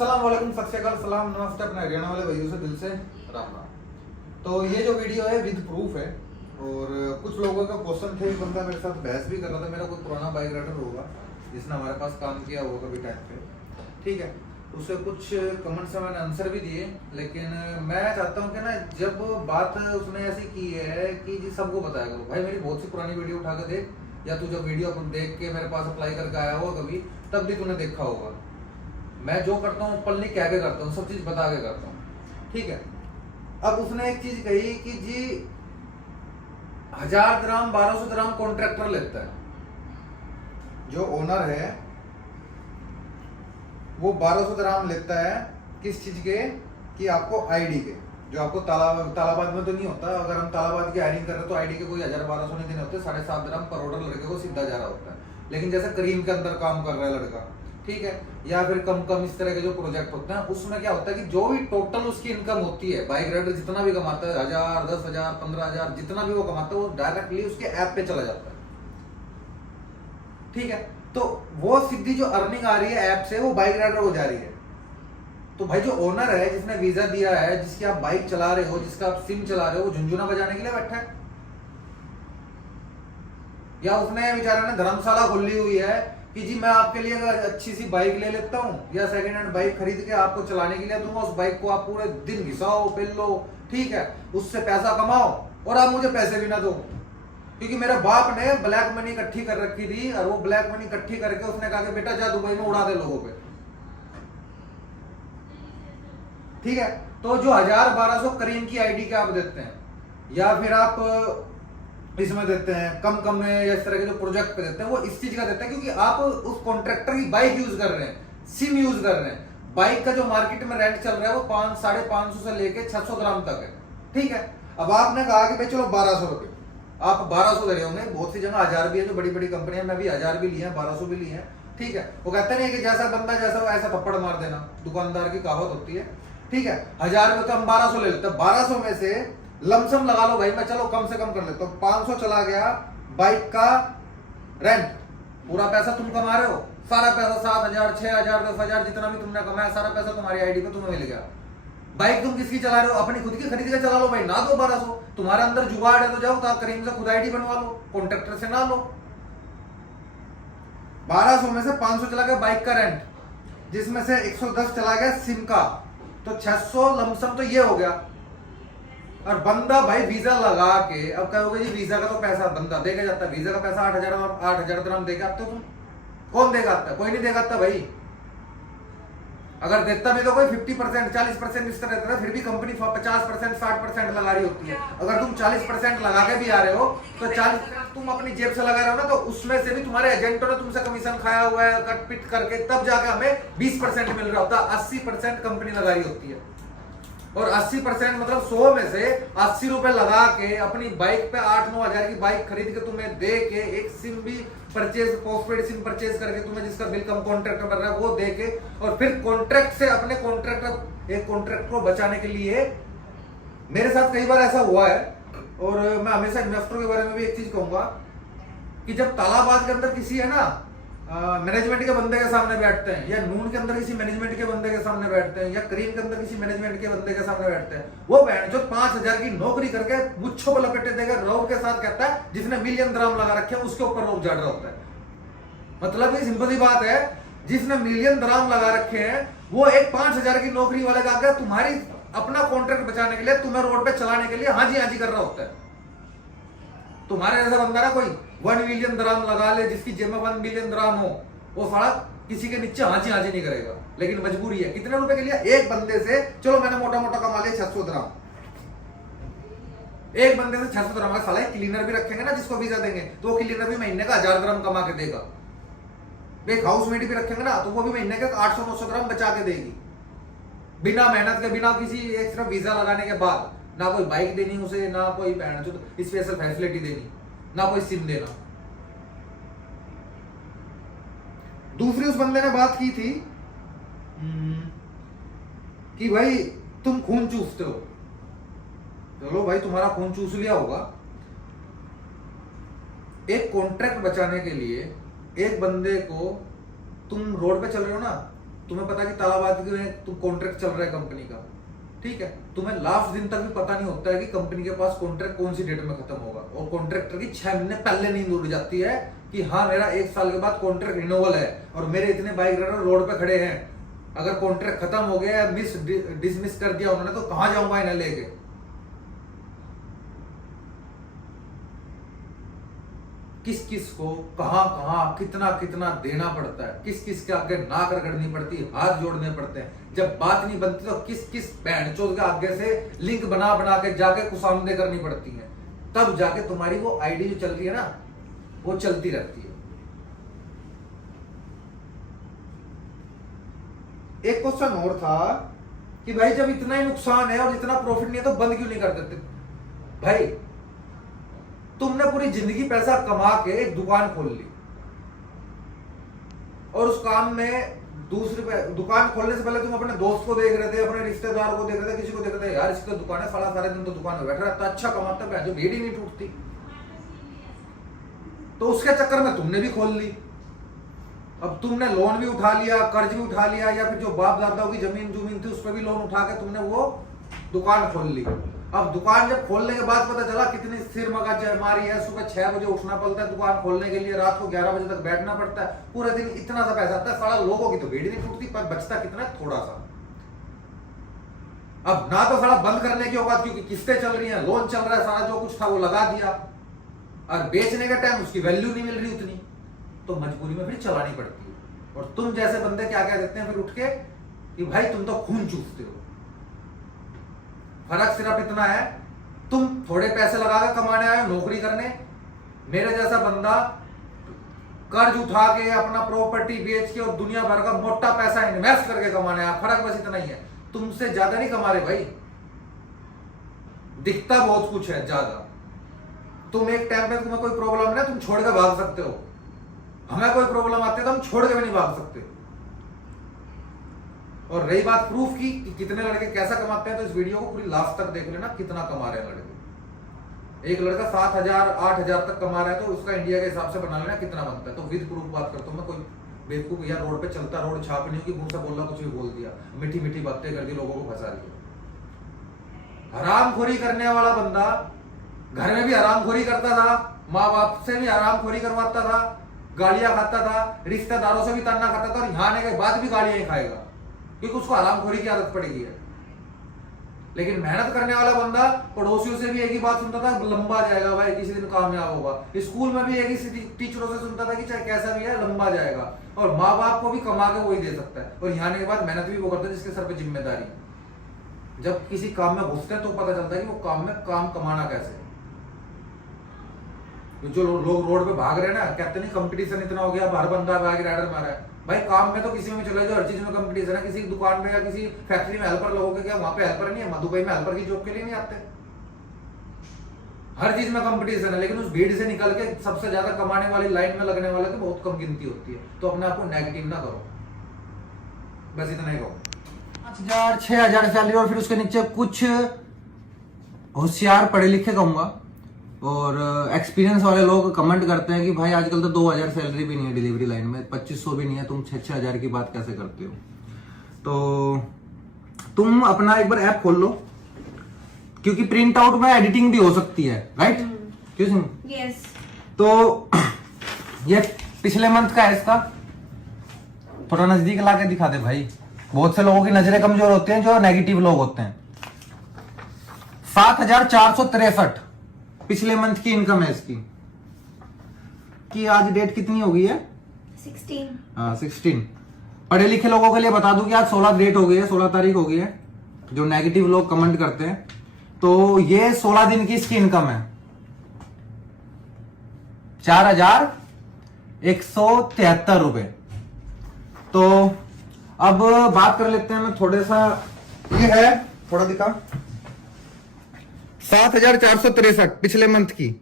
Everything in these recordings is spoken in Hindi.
अस्सलाम वालेकुम, सत श्री अकाल, सलाम, नमस्ते अपने हरियाणा वाले भाइयों से दिल से राम राम। तो ये जो वीडियो है विद प्रूफ है। और कुछ लोगों का क्वेश्चन थे, एक बंदा मेरे साथ बहस भी कर रहा था, मेरा कोई पुराना बाइक राइडर होगा जिसने हमारे पास काम किया होगा कभी टाइम पे, ठीक है। उससे कुछ कमेंट्स में मैंने आंसर भी दिए, लेकिन मैं चाहता हूँ कि ना जब बात उसने ऐसी की है कि जी सबको बताया करो, भाई मेरी बहुत सी पुरानी वीडियो उठा के देख, या तू जब वीडियो देख के मेरे पास अप्लाई करके आया होगा कभी, तब भी तूने देखा होगा। मैं जो करता हूँ पल नहीं कह के करता हूँ, सब चीज बता के करता हूँ, ठीक है। अब उसने एक चीज कही कि जी 1000 ग्राम 1200 ग्राम कॉन्ट्रैक्टर लेता है, जो ओनर है वो 1200 ग्राम लेता है। किस चीज के? कि आपको आईडी के, जो आपको तालाबाद में तो नहीं होता। अगर हम तालाबाद की हायरिंग कर रहे हैं तो आईडी के कोई 1000-1200 नहीं देने होते, 7.5 ग्राम पर ऑर्डर लड़के को सीधा जा रहा होता है। लेकिन जैसे करीम के अंदर काम कर रहा है लड़का, ठीक है, या फिर कम कम इस तरह के जो प्रोजेक्ट होते हैं, उसमें क्या होता है कि जो भी टोटल उसकी इनकम होती है, बाइक राइडर जितना भी कमाता है, 1000, 10,000, 15,000, जितना भी वो कमाता है, वो डायरेक्टली उसके ऐप पे चला जाता है, ठीक है। तो वो सीधी जो अर्निंग आ रही है ऐप से, वो बाइक राइडर को जा रही है। तो भाई जो ओनर है, जिसने वीजा दिया है, जिसकी आप बाइक चला रहे हो, जिसका आप सिम चला रहे हो, वो झुंझुना बजाने के लिए बैठा है, या उसने बेचारे ने धर्मशाला खोली हुई है कि जी मैं आपके लिए अच्छी सी बाइक ले लेता हूँ, या सेकंड हैंड बाइक खरीद के आपको चलाने के लिए दूंगा, उस बाइक को आप पूरे दिन घिसाओ पेल लो, ठीक है, उससे पैसा कमाओ और आप मुझे पैसे भी ना दो। क्योंकि मेरे बाप ने ब्लैक मनी इकट्ठी कर रखी थी, और वो ब्लैक मनी इकट्ठी करके उसने कहा कि बेटा जा दुबई में उड़ा दे लोगों पे, ठीक है। तो जो 1000-1200 करीम की आईडी के आप देते हैं, या फिर आप इसमें देते हैं कम कम में, या इस तरह के जो प्रोजेक्ट पे देते हैं, वो इस चीज का देते हैं क्योंकि आप उस कॉन्ट्रैक्टर की बाइक यूज कर रहे हैं, सिम यूज कर रहे हैं। बाइक का जो मार्केट में रेंट चल रहा है वो 500-550 से लेके 600 ग्राम तक है, ठीक है। अब आपने कहा कि भाई चलो 1200 रुपए, आप 1200 दे रहे होंगे, बहुत सी जगह 1000 भी है, जो बड़ी बड़ी कंपनियां में भी 1000 भी लिए हैं, 1200 भी लिए हैं, ठीक है। वो कहते नहीं है कि जैसा बंदा जैसा ऐसा थप्पड़ मार देना, दुकानदार की कहावत होती है, ठीक है। 1000 में तो हम 1200 ले लेते हैं, 1200 में से लमसम लगा लो भाई, मैं चलो कम से कम कर लेता हूं, 500 चला गया बाइक का रेंट, पूरा पैसा तुम कमा रहे हो, सारा पैसा 7,000, 6,000, 10,000 जितना भी तुमने कमाया, सारा पैसा तुम्हारी आईडी पे तुम्हें मिल गया। बाइक तुम किसकी चला रहे हो? अपनी खुद की खरीद के चला लो भाई, ना दो 1200। तुम्हारे अंदर जुगाड़ है तो जाओ, तो आप करीम से खुद आईडी बनवा लो, कॉन्ट्रैक्टर से ना लो। 1200 में से 500 चला गया बाइक का रेंट, जिसमें से 110 चला गया सिम का, तो 600 लमसम तो ये हो गया। और बंदा भाई वीजा लगा के, अब कहोगे जी वीजा का तो पैसा बंदा देगा जाता है, वीजा का पैसा 8,000 ग्राम देगा तो तुम कौन देगा? कोई नहीं देगा भाई। अगर देता भी तो कोई 50%, 40% इस तरह देता है, फिर भी कंपनी 50%, 60% लगा रही होती है। अगर तुम 40% लगा के भी आ रहे हो, तो 40 तुम अपनी जेब से लगा रहे हो ना, तो उसमें से भी तुम्हारे एजेंटों ने तुमसे कमीशन खाया हुआ है, कट पिट करके, तब जाके हमें 20% मिल रहा होता है। 80% कंपनी लगा रही होती है, और 80% मतलब 100 में से 80 रुपए लगा के अपनी बाइक पे 8-9 हजार की बाइक खरीद के तुम्हें दे के, एक सिम भी परचेज, पोस्टपेड सिम परचेज करके तुम्हें, जिसका बिल कम कॉन्ट्रैक्ट कर रहा है, वो दे के, और फिर कॉन्ट्रैक्ट से अपने कॉन्ट्रैक्टर, एक कॉन्ट्रैक्ट को बचाने के लिए, मेरे साथ कई बार ऐसा हुआ है। और मैं हमेशा इन्वेस्टरों के बारे में भी एक चीज कहूंगा कि जब तालाबाद के अंदर किसी है ना मैनेजमेंट के बंदे के सामने बैठते हैं, या नून के अंदर किसी मैनेजमेंट के बंदे के सामने बैठते हैं, या करीम के अंदर किसी मैनेजमेंट के बंदे के सामने बैठते हैं, वो जो 5,000 की नौकरी करके मुच्छों को लपेटे देगा, रौब के साथ कहता है, जिसने मिलियन ग्राम लगा रखे हैं उसके ऊपर रौब झाड़ रहा होता है। मतलब ये सिंपल सी बात है, जिसने मिलियन ग्राम लगा रखे हैं, वो एक 5,000 की नौकरी वाले का आकर तुम्हारी अपना कॉन्ट्रैक्ट बचाने के लिए, तुम्हें रोड पे चलाने के लिए हाँ जी कर रहा होता है। तुम्हारे जैसा बंदा ना कोई 1 मिलियन ग्राम लगा ले, जिसकी जेब में 1 मिलियन ग्राम हो, वो साला किसी के नीचे हाजी नहीं करेगा, लेकिन मजबूरी है। कितने रुपए के लिए? एक बंदे से, चलो मैंने मोटा मोटा कमा लिया 600 ग्राम, एक बंदे से 600 ग्राम का, साला क्लीनर भी रखेंगे ना जिसको वीजा देंगे, तो वो क्लीनर भी महीने का 1000 ग्राम कमा के देगा। एक हाउसमेट भी रखेंगे ना, तो वो भी महीने का 800-900 ग्राम बचा के देगी, बिना मेहनत के, बिना किसी एक सिर्फ वीजा लगाने के बाद। ना कोई बाइक देनी उसे, ना कोई स्पेशल फैसिलिटी देनी, ना कोई सिम देना। दूसरी उस बंदे ने बात की थी कि भाई तुम खून चूसते हो। चलो भाई तुम्हारा खून चूस लिया होगा, एक कॉन्ट्रैक्ट बचाने के लिए एक बंदे को, तुम रोड पे चल रहे हो ना, तुम्हें पता कि तालाबाद में तुम कॉन्ट्रैक्ट चल रहा है कंपनी का, ठीक है, तुम्हें लास्ट दिन तक भी पता नहीं होता है कि कंपनी के पास कॉन्ट्रैक्ट कौन सी डेट में खत्म होगा, और कॉन्ट्रैक्टर की 6 महीने पहले नींद उड़ जाती है कि हाँ मेरा 1 साल के बाद कॉन्ट्रैक्ट रिन्यूअल है और मेरे इतने बाइक राइडर रोड पे खड़े हैं, अगर कॉन्ट्रैक्ट खत्म हो गया या डिसमिस कर दिया उन्होंने तो कहां जाऊंगा इन्हें लेके। किस किस को कहां कहां कितना कितना देना पड़ता है, किस किस के आगे नाक रगड़नी पड़ती है, हाथ जोड़ने पड़ते हैं, जब बात नहीं बनती तो किस किस बहन चोद के आगे से लिंक बना बना के जाके कुसामदे करनी पड़ती है, तब जाके तुम्हारी वो आईडी जो चल रही है ना वो चलती रहती है। एक क्वेश्चन और था कि भाई जब इतना ही नुकसान है और इतना प्रॉफिट नहीं है तो बंद क्यों नहीं कर देते। भाई तुमने पूरी जिंदगी पैसा कमा के एक दुकान खोल ली और उस काम में दुकान खोलने से पहले तुम अपने दोस्त को देख रहे थे, अपने रिश्तेदार को देख रहे थे, किसी को देख रहे थे, यार इसकी दुकान है, सारा दिन तो दुकान में बैठा रहता, अच्छा कमाता है, जो भीड़ ही नहीं टूटती, तो उसके चक्कर में तुमने भी खोल ली। अब तुमने लोन भी उठा लिया, कर्ज भी उठा लिया, या फिर जो बाप दादाओं की जमीन थी उस पर भी लोन उठा के तुमने वो दुकान खोल ली। अब दुकान जब खोलने के बाद पता चला कितनी सिर मगज हमारी है, सुबह 6 बजे उठना पड़ता है दुकान खोलने के लिए, रात को 11 बजे तक बैठना पड़ता है, पूरे दिन इतना सा पैसा आता है, सारा लोगों की तो भीड़ नहीं टूटती, पर बचता कितना है, थोड़ा सा। अब ना तो सारा बंद करने की औकात, क्योंकि किस्तें चल रही हैं, लोन चल रहा है, सारा जो कुछ था वो लगा दिया, और बेचने का टाइम उसकी वैल्यू नहीं मिल रही उतनी, तो मजबूरी में फिर चलानी पड़ती है। और तुम जैसे बंदे क्या कह देते हैं फिर उठ के कि भाई तुम तो खून चूसते हो। फर्क सिर्फ इतना है, तुम थोड़े पैसे लगाकर कमाने आए हो, नौकरी करने, मेरे जैसा बंदा कर्ज उठा के अपना प्रॉपर्टी बेच के और दुनिया भर का मोटा पैसा इन्वेस्ट करके कमाने आया। फर्क बस इतना ही है, तुमसे ज्यादा नहीं कमा रहे भाई, दिखता बहुत कुछ है ज्यादा। तुम एक टाइम पे तुम्हें कोई प्रॉब्लम है ना, तुम छोड़ के भाग सकते हो, हमें कोई प्रॉब्लम आती है तो हम छोड़ के भी नहीं भाग सकते। और रही बात प्रूफ की कि कितने लड़के कैसा कमाते हैं, तो इस वीडियो को पूरी लास्ट तक देख लेना, कितना कमा रहे हैं लड़के। एक लड़का 7,000 8,000 तक कमा रहा है तो उसका इंडिया के हिसाब से बना लेना कितना बनता है। तो विद प्रूफ बात करता हूं मैं, कोई बेवकूफ या रोड पे चलता रोड छाप नहीं कि मुंह से बोलना कुछ भी बोल दिया, मीठी मीठी बातें करके लोगों को फंसा दिया। हरामखोरी करने वाला बंदा घर में भी हरामखोरी करता था, माँ बाप से भी हरामखोरी करवाता था, गालियां खाता था, रिश्तेदारों से भी ताना खाता था, और यहाँ आने के बाद भी गालियां ही खाएगा क्योंकि उसको हरामखोरी की आदत पड़ गई है। लेकिन मेहनत करने वाला बंदा पड़ोसियों से भी एक ही बात सुनता था, लंबा जाएगा भाई, किसी दिन कामयाब होगा। स्कूल में भी एक ही टीचरों से सुनता था कि चाहे कैसा भी है लंबा जाएगा, और माँ बाप को भी कमा के वही दे सकता है, और यहाँ आने के बाद मेहनत भी वो करता है जिसके सर पे जिम्मेदारी है। जब किसी काम में घुसते हैं तो पता चलता है कि वो काम में काम कमाना कैसे। जो लोग रोड पे भाग रहे हैं ना, कहते नहीं कंपटीशन इतना हो गया, हर बंदा बाइक राइडर मारा है। भाई काम में तो किसी में चले जाओ, हर चीज में कंपटीशन है। किसी दुकान में या किसी फैक्ट्री में हेल्पर लोगों के क्या वहां पे हेल्पर नहीं है? दुबई में हेल्पर की जॉब के लिए नहीं आते? हर चीज में कंपटीशन है, लेकिन उस भीड़ से निकल के सबसे ज्यादा कमाने वाली लाइन में लगने वाला की बहुत कम गिनती होती है। तो अपने आप को नेगेटिव ना करो, बस इतना ही कहो। 5,000 6,000 सैलरी और फिर उसके नीचे कुछ होशियार पढ़े लिखे कहूंगा और एक्सपीरियंस वाले लोग कमेंट करते हैं कि भाई आजकल तो 2,000 सैलरी भी नहीं है डिलीवरी लाइन में, 2,500 भी नहीं है, तुम 6,000 की बात कैसे करते हो? तो तुम अपना एक बार ऐप खोल लो, क्योंकि प्रिंट आउट में एडिटिंग भी हो सकती है, राइट? क्यों सिंह? यस। तो ये पिछले मंथ का है, इसका थोड़ा नजदीक ला के दिखा दे भाई। बहुत से लोगों की नजरें कमजोर होती हैं, जो नेगेटिव लोग होते हैं। 7,463 पिछले मंथ की इनकम है इसकी। कि आज डेट कितनी हो गई है? 16। हाँ 16। पढ़े लिखे लोगों के लिए बता दूं कि आज 16 डेट हो गई है, 16 तारीख हो गई है। जो नेगेटिव लोग कमेंट करते हैं, तो ये 16 दिन की इसकी इनकम है, 4,173 रुपए। तो अब बात कर लेते हैं, मैं थोड़ा सा, ये है थोड़ा दिखा, 7,463 पिछले मंथ की।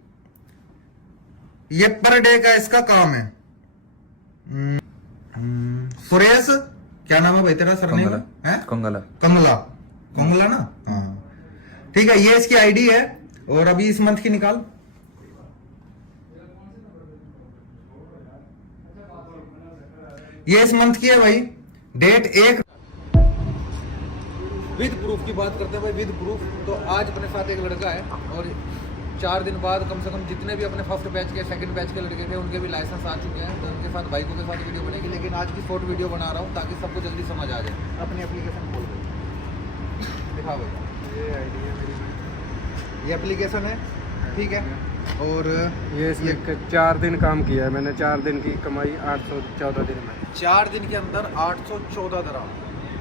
ये पर डे का इसका काम है। सुरेश, क्या नाम है भाई तेरा? सरनेम है? कंगला। कमला, कंगला ना? हाँ ठीक है, ये इसकी आईडी है। और अभी इस मंथ की निकाल, ये इस मंथ की है भाई, डेट 1 विद प्रूफ की बात करते हैं भाई, विद प्रूफ। तो आज अपने साथ एक लड़का है और 4 दिन बाद कम से कम जितने भी अपने फर्स्ट बैच के सेकंड बैच के लड़के थे उनके भी लाइसेंस आ चुके हैं। तो उनके साथ बाइकों के साथ वीडियो बनेगी, लेकिन आज की शॉर्ट वीडियो बना रहा हूँ ताकि सबको जल्दी समझ आ जाए। अपनी एप्लीकेशन खोल दो, दिखा भाई। ये आईडी है मेरी, ये एप्लीकेशन है, ठीक है। और ये 4 दिन काम किया है मैंने। 4 दिन की कमाई 814 दिन में। 4 दिन के अंदर 814 दराम।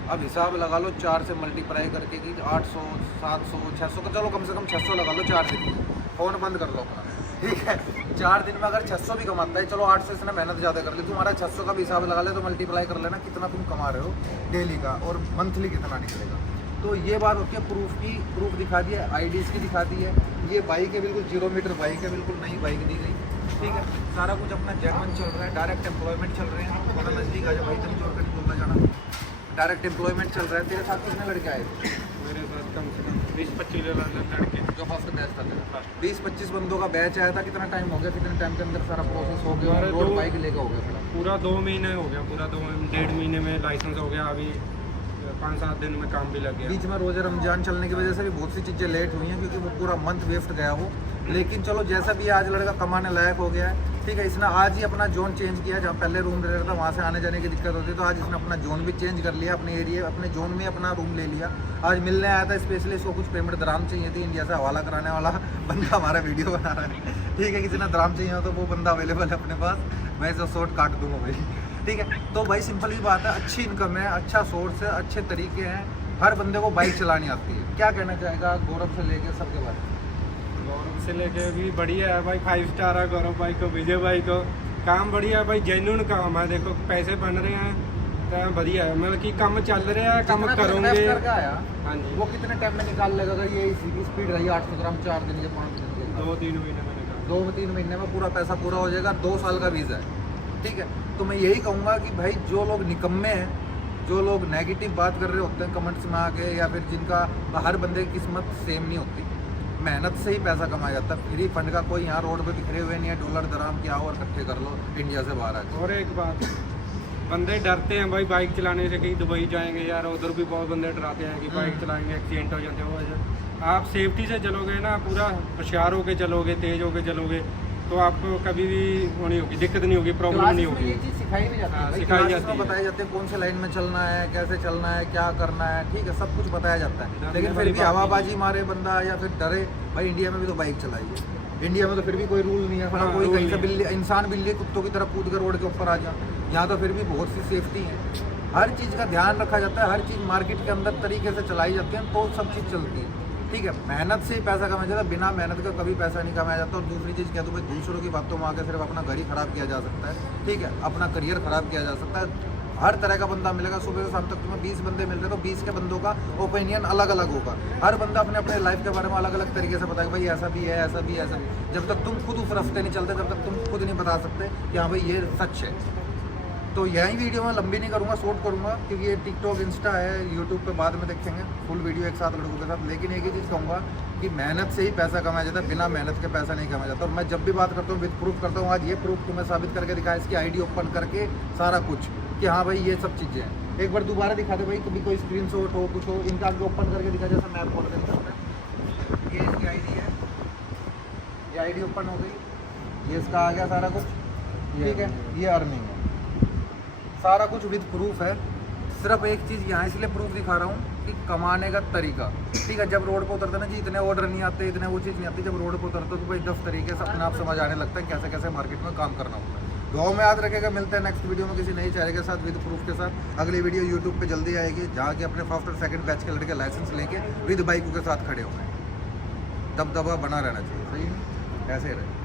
अब हिसाब लगा लो 4 से मल्टीप्लाई करके कि 800 700 600 का, चलो कम से कम 600 लगा लो 4 दिन में। फ़ोन बंद कर लो अपना, ठीक है। 4 दिन में अगर 600 भी कमाता है, चलो 800 इसने मेहनत ज़्यादा कर ली, तुम्हारा 600 का भी हिसाब लगा ले तो मल्टीप्लाई कर लेना कितना तुम कमा रहे हो डेली का और मंथली कितना निकलेगा। तो ये बात होती है प्रूफ की। प्रूफ दिखा दिया, आईडीज़ की दिखा दी है। ये बाइक है, बिल्कुल 0 मीटर बाइक है, बिल्कुल नई बाइक दी गई, ठीक है। सारा कुछ अपना जेन्युइन चल रहा है, डायरेक्ट एम्प्लॉयमेंट चल रहे हैं। थोड़ा नज़दीक आ जाए भाई, तुम जोर कर बोलना जाना। डायरेक्ट एम्प्लॉयमेंट चल रहा है। तेरे साथ कितने लड़के आए? मेरे साथ कम से कम 20-25 लड़के। जो फर्स्ट बैच था तेरा, 20-25 बंदों का बैच आया था। कितना टाइम हो गया? कितने टाइम के अंदर सारा प्रोसेस हो गया? रोड बाइक लेकर हो गया पूरा 2 महीने हो गया। पूरा 1.5 महीने में लाइसेंस हो गया। अभी 5-7 दिन में काम भी लग गया। बीच में रोज़ा रमजान चलने की वजह से भी बहुत सी चीज़ें लेट हुई हैं, क्योंकि वो पूरा मंथ वेस्ट गया वो। लेकिन चलो जैसा भी आज लड़का कमाने लायक हो गया है, ठीक है। इसने आज ही अपना जोन चेंज किया। जहाँ पहले रूम ले रहा था वहाँ से आने जाने की दिक्कत होती, तो आज इसने अपना जोन भी चेंज कर लिया। अपने एरिया अपने जोन में अपना रूम ले लिया। आज मिलने आया था स्पेशली, इसको कुछ पेमेंट दराम चाहिए थी। इंडिया से हवाला कराने वाला बंदा हमारा वीडियो बना रहा है, ठीक है। किसी ने दराम चाहिए हो तो वो बंदा अवेलेबल है अपने पास, मैं इसे शॉर्ट काट दूंगा भाई, ठीक है। तो भाई सिंपल ही बात है, अच्छी इनकम है, अच्छा सोर्स है, अच्छे तरीके हैं। हर बंदे को बाइक चलानी आती है। क्या कहना चाहेगा गौरव से लेके सबके बारे में? गौरव से लेके भी बढ़िया है भाई, 5 स्टार है गौरव भाई को, विजय भाई को। काम बढ़िया है भाई, जेन्युइन काम है। देखो पैसे बन रहे हैं तो बढ़िया है, मतलब कि काम चल रहा है, काम करोगे। हाँ जी। वो कितने टाइम में निकाल लेगा अगर ये इसी की स्पीड रही 800 ग्राम 4 दिन के 5 दिन के? 2-3 महीने में निकाल। 2-3 महीने में पूरा पैसा पूरा हो जाएगा। 2 साल का वीज़ा है, ठीक है। तो मैं यही कहूँगा कि भाई जो लोग निकम्मे हैं, जो लोग नेगेटिव बात कर रहे होते हैं कमेंट्स में आके, या फिर जिनका हर बंदे की किस्मत सेम नहीं होती, मेहनत से ही पैसा कमाया जाता है। फ्री फंड का कोई यहाँ रोड पे बिखरे हुए नहीं है। डॉलर दराम क्या और इकट्ठे कर लो इंडिया से बाहर आके। और एक बात, बंदे डरते हैं भाई बाइक चलाने से, कहीं दुबई जाएंगे यार, उधर भी बहुत बंदे डराते हैं कि बाइक चलाएंगे एक्सीडेंट हो जाते हैं। आप सेफ्टी से चलोगे ना, पूरा होशियार होके चलोगे, तेज होके चलोगे, तो आपको कभी भी वो नहीं होगी, दिक्कत नहीं होगी, प्रॉब्लम नहीं होगी। ये चीज़ सिखाई भी जाती है, सिखाई जाती है, बताया जाते हैं कौन से लाइन में चलना है, कैसे चलना है, क्या करना है, ठीक है। सब कुछ बताया जाता है। लेकिन फिर भी हवाबाजी मारे बंदा या फिर डरे, भाई इंडिया में भी तो बाइक चलाइए। इंडिया में तो फिर भी कोई रूल नहीं है। हाँ, कोई कहीं से बिल्ली इंसान बिल्ली कुत्तों की तरह कूद कर रोड के ऊपर आ जा। यहाँ तो फिर भी बहुत सी सेफ्टी है, हर चीज़ का ध्यान रखा जाता है। हर चीज़ मार्केट के अंदर तरीके से चलाई जाती है, तो सब चीज़ चलती है, ठीक है। मेहनत से ही पैसा कमाया जाता है, बिना मेहनत का कभी पैसा नहीं कमाया जाता। और दूसरी चीज़ क्या, तो भाई दूसरों की बातों में आकर सिर्फ अपना घर ही खराब किया जा सकता है, ठीक है। अपना करियर खराब किया जा सकता है। हर तरह का बंदा मिलेगा। सुबह से शाम तक तुम्हें 20 बंदे मिल रहे, तो 20 के बंदों का ओपिनियन अलग अलग होगा। हर बंदा अपने अपने लाइफ के बारे में अलग अलग तरीके से बताएगा, भाई ऐसा भी है, ऐसा भी है, ऐसा भी। जब तक तुम खुद उस रास्ते नहीं चलते, जब तक तुम खुद नहीं बता सकते कि हाँ भाई ये सच है। तो यही वीडियो मैं लंबी नहीं करूँगा, शॉर्ट करूँगा, क्योंकि ये टिकटॉक, इंस्टा है, यूट्यूब पे बाद में देखेंगे फुल वीडियो एक साथ लड़कों के साथ। लेकिन एक ही चीज़ कहूँगा कि मेहनत से ही पैसा कमाया जाता है, बिना मेहनत के पैसा नहीं कमाया जाता। और मैं जब भी बात करता हूँ विद प्रूफ करता हूँ। आज ये प्रूफ तुम्हें साबित करके दिखाया, इसकी आईडी ओपन करके सारा कुछ, कि हाँ भाई ये सब चीज़ें हैं। एक बार दोबारा दिखा दे भाई, कभी कोई स्क्रीनशॉट हो, कुछ हो, इनका आगे ओपन करके दिखा, जैसा मैप खोल के दिखाता है। ये इसकी आईडी है, ये आईडी ओपन हो गई, ये इसका आ गया सारा कुछ, ठीक है। ये अर्निंग है, सारा कुछ विद प्रूफ है। सिर्फ एक चीज़ यहाँ इसलिए प्रूफ दिखा रहा हूँ कि कमाने का तरीका, ठीक है। जब रोड पे उतरते ना जी, इतने ऑर्डर नहीं आते, इतने वो चीज़ नहीं आती। जब रोड पे उतरते तो भाई 10 तरीके से अपने आप समझ आने लगता है कैसे कैसे मार्केट में काम करना होता है। गाँव में याद रखेगा। मिलते हैं नेक्स्ट वीडियो में किसी नई चेहरे के साथ, विद प्रूफ के साथ। अगली वीडियो यूट्यूब पे जल्दी आएगी, जहाँ के अपने फर्स्ट और सेकंड बैच के लड़के लाइसेंस लेके विद बाइकों के साथ खड़े होंगे। दबदबा बना रहना चाहिए, सही नहीं? ऐसे रहे।